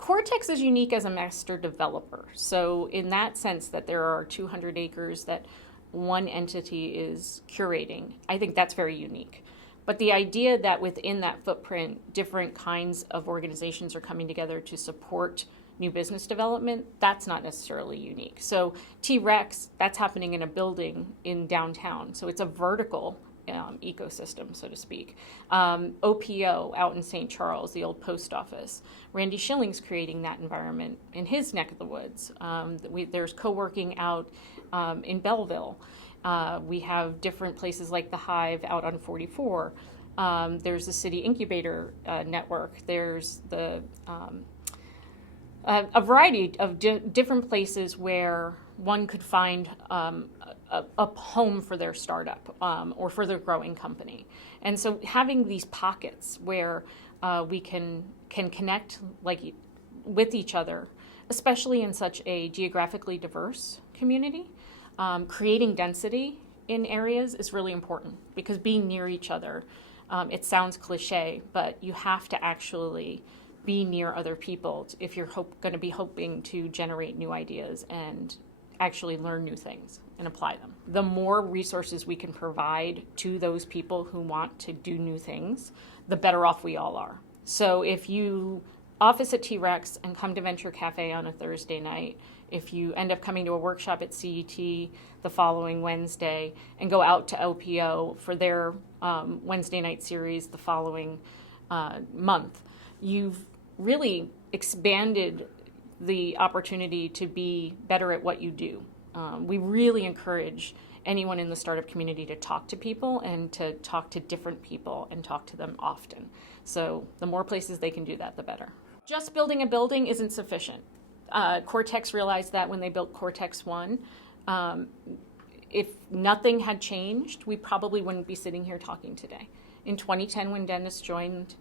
Cortex is unique as a master developer. So in that sense that there are 200 acres that one entity is curating, I think that's very unique. But the idea that within that footprint, different kinds of organizations are coming together to support new business development, that's not necessarily unique. So T-Rex, that's happening in a building in downtown. So it's a vertical ecosystem, so to speak. OPO out in St. Charles, the old post office. Randy Schilling's creating that environment in his neck of the woods. There's co-working out in Belleville. We have different places like the Hive out on 44. There's the City Incubator Network. There's the a variety of different places where one could find a home for their startup or for their growing company. And so having these pockets where we can connect with each other, especially in such a geographically diverse community, creating density in areas is really important, because being near each other, it sounds cliche, but you have to actually be near other people if you're going to be hoping to generate new ideas and actually learn new things and apply them. The more resources we can provide to those people who want to do new things, the better off we all are. So if you office at T-Rex and come to Venture Cafe on a Thursday night, if you end up coming to a workshop at CET the following Wednesday and go out to LPO for their Wednesday night series the following month, you've really expanded the opportunity to be better at what you do. We really encourage anyone in the startup community to talk to people and to talk to different people and talk to them often. So the more places they can do that, the better. Just building a building isn't sufficient. Cortex realized that when they built Cortex 1. If nothing had changed, we probably wouldn't be sitting here talking today. In 2010, when Dennis joined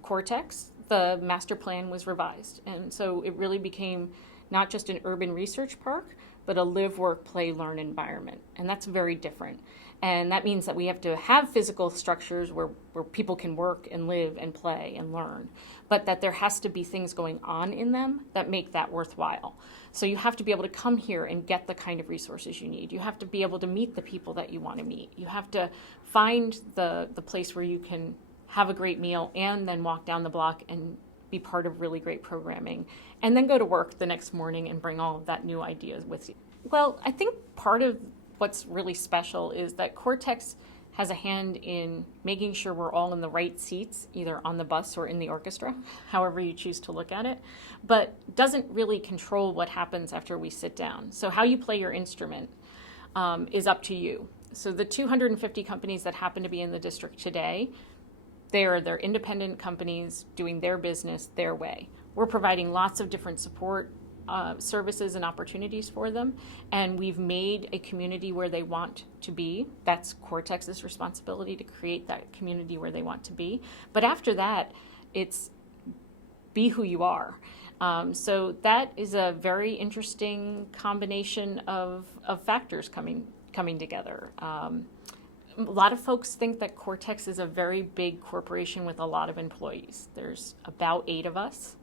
Cortex, the master plan was revised. And so it really became not just an urban research park, but a live, work, play, learn environment. And that's very different. And that means that we have to have physical structures where people can work and live and play and learn, but that there has to be things going on in them that make that worthwhile. So you have to be able to come here and get the kind of resources you need. You have to be able to meet the people that you want to meet. You have to find the place where you can have a great meal and then walk down the block and be part of really great programming, and then go to work the next morning and bring all of that new ideas with you. Well, I think part of what's really special is that Cortex has a hand in making sure we're all in the right seats, either on the bus or in the orchestra, however you choose to look at it, but doesn't really control what happens after we sit down. So how you play your instrument is up to you. So the 250 companies that happen to be in the district today, they're independent companies doing their business their way. We're providing lots of different support services and opportunities for them, and we've made a community where they want to be. That's Cortex's responsibility, to create that community where they want to be. But after that, it's be who you are. So that is a very interesting combination of factors coming together. A lot of folks think that Cortex is a very big corporation with a lot of employees. There's about 8 of us.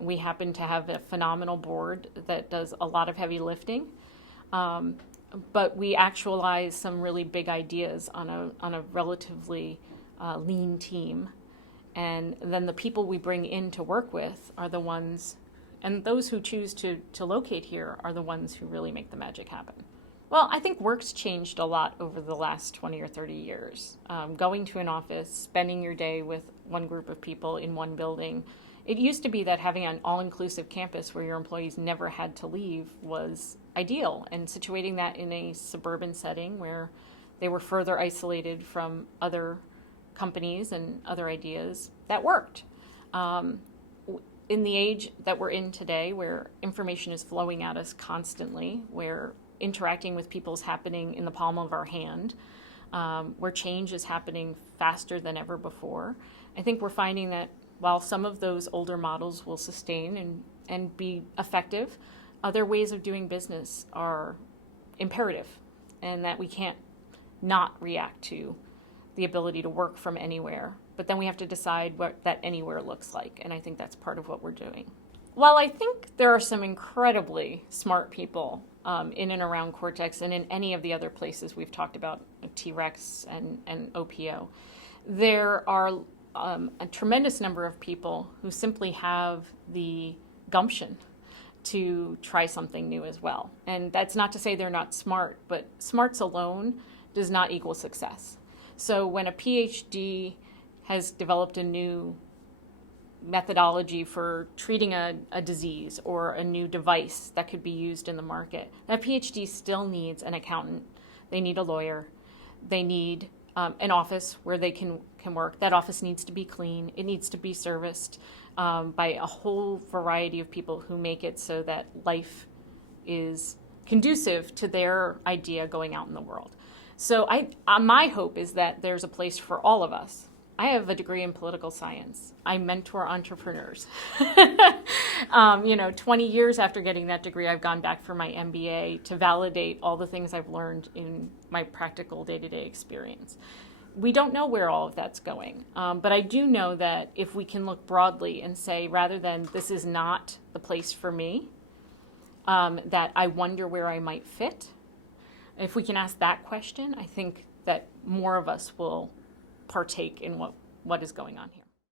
We happen to have a phenomenal board that does a lot of heavy lifting, but we actualize some really big ideas on a relatively lean team. And then the people we bring in to work with are the ones, and those who choose to locate here are the ones who really make the magic happen. Well, I think work's changed a lot over the last 20 or 30 years. Going to an office, spending your day with one group of people in one building. It used to be that having an all-inclusive campus where your employees never had to leave was ideal, and situating that in a suburban setting where they were further isolated from other companies and other ideas, that worked. In the age that we're in today, where information is flowing at us constantly, where interacting with people is happening in the palm of our hand, where change is happening faster than ever before, I think we're finding that while some of those older models will sustain and be effective, other ways of doing business are imperative, and that we can't not react to the ability to work from anywhere but then we have to decide what that anywhere looks like. And I think that's part of what we're doing. While I think there are some incredibly smart people in and around Cortex and in any of the other places we've talked about, T-Rex and OPO, there are a tremendous number of people who simply have the gumption to try something new as well. And that's not to say they're not smart, but smarts alone does not equal success. So when a PhD has developed a new methodology for treating a disease or a new device that could be used in the market, that PhD still needs an accountant. They need a lawyer. They need an office where they can work. That office needs to be clean. It needs to be serviced by a whole variety of people who make it so that life is conducive to their idea going out in the world. So my hope is that there's a place for all of us. I have a degree in political science. I mentor entrepreneurs. 20 years after getting that degree, I've gone back for my MBA to validate all the things I've learned in my practical day-to-day experience. We don't know where all of that's going, but I do know that if we can look broadly and say, rather than this is not the place for me, that I wonder where I might fit, if we can ask that question, I think that more of us will partake in what is going on here.